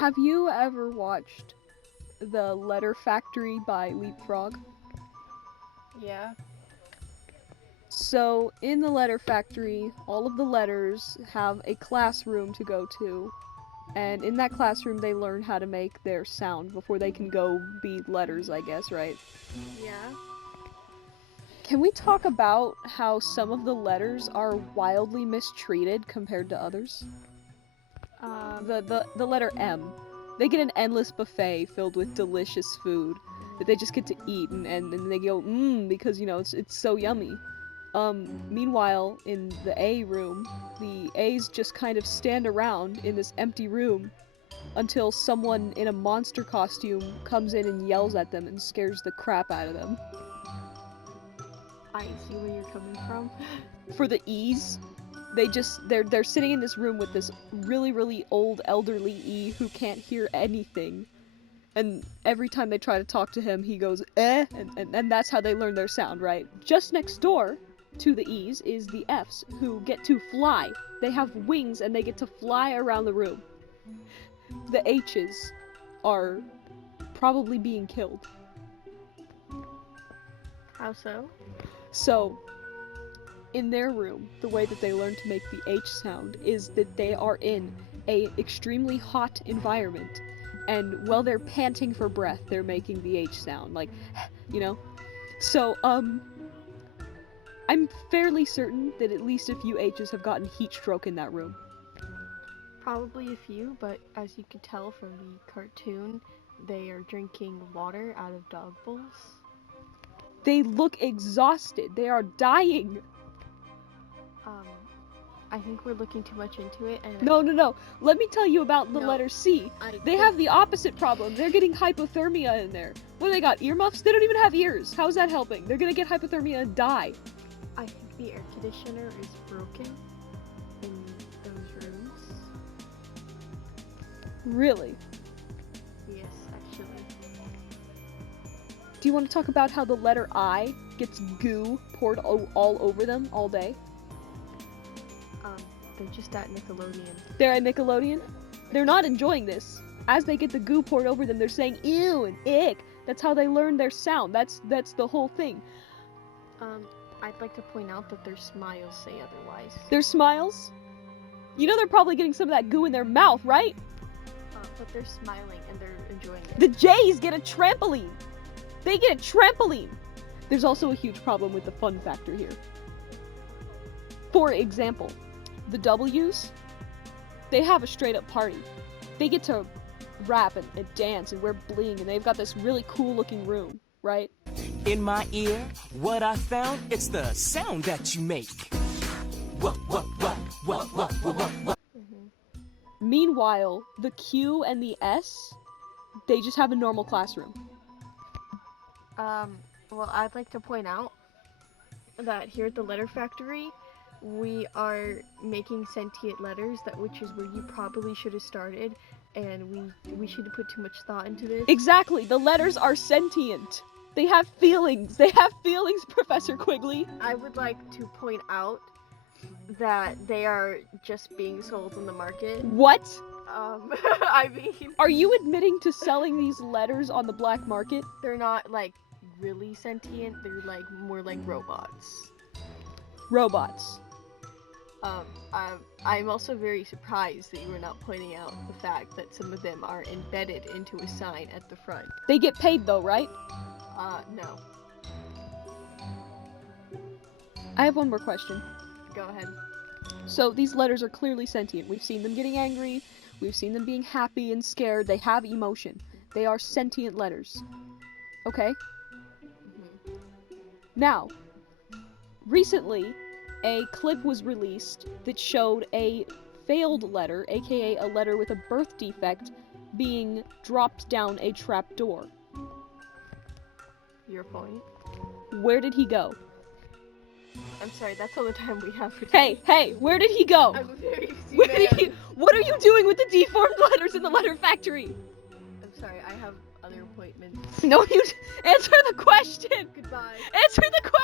Have you ever watched The Letter Factory by Leapfrog? Yeah. So, in the Letter Factory, all of the letters have a classroom to go to, and in that classroom they learn how to make their sound before they can go be letters, I guess, right? Yeah. Can we talk about how some of the letters are wildly mistreated compared to others? The letter M. They get an endless buffet filled with delicious food that they just get to eat, and they go, because, it's so yummy. Meanwhile, in the A room, the A's just kind of stand around in this empty room until someone in a monster costume comes in and yells at them and scares the crap out of them. I see where you're coming from. For the E's, they're sitting in this room with this really, really old elderly E who can't hear anything. And every time they try to talk to him, he goes, eh, and that's how they learn their sound, right? Just next door to the E's is the F's, who get to fly. They have wings and they get to fly around the room. The H's are probably being killed. How so? So, in their room, the way that they learn to make the H sound is that they are in a extremely hot environment, and while they're panting for breath, they're making the H sound, like, So, I'm fairly certain that at least a few H's have gotten heat stroke in that room. Probably a few, but as you can tell from the cartoon, they are drinking water out of dog bowls. They look exhausted. They are dying. I think we're looking too much into it, and No. Let me tell you about the letter C. They have the opposite problem. They're getting hypothermia in there. What do they got? Earmuffs? They don't even have ears. How is that helping? They're gonna get hypothermia and die. I think the air conditioner is broken in those rooms. Really? Yes, actually. Do you want to talk about how the letter I gets goo poured all over them all day? They're just at Nickelodeon. They're at Nickelodeon? They're not enjoying this. As they get the goo poured over them, they're saying ew and ick. That's how they learn their sound. That's the whole thing. I'd like to point out that their smiles say otherwise. Their smiles? You know they're probably getting some of that goo in their mouth, right? But they're smiling and they're enjoying it. The J's get a trampoline! They get a trampoline! There's also a huge problem with the fun factor here. For example, the W's, they have a straight up party. They get to rap and dance and wear bling, and they've got this really cool looking room, right? In my ear, what I found, it's the sound that you make. What? Meanwhile, the Q and the S, they just have a normal classroom. Well, I'd like to point out that here at the Letter Factory, we are making sentient letters, which is where you probably should have started, and we shouldn't put too much thought into this. Exactly, the letters are sentient. They have feelings. They have feelings, Professor Quigley. I would like to point out that they are just being sold on the market. What? I mean... Are you admitting to selling these letters on the black market? They're not, like, really sentient. They're, like, more like robots. Robots. I'm also very surprised that you were not pointing out the fact that some of them are embedded into a sign at the front. They get paid though, right? No. I have one more question. Go ahead. So these letters are clearly sentient. We've seen them getting angry. We've seen them being happy and scared. They have emotion. They are sentient letters. Okay? Mm-hmm. Now, recently, a clip was released that showed a failed letter, aka a letter with a birth defect, being dropped down a trap door. Your point. Where did he go? I'm sorry, that's all the time we have for today. Hey, where did he go? I'm a very busy Where man. did he? What are you doing with the deformed letters in the letter factory? I'm sorry, I have other appointments. No, you answer the question. Goodbye. Answer the question.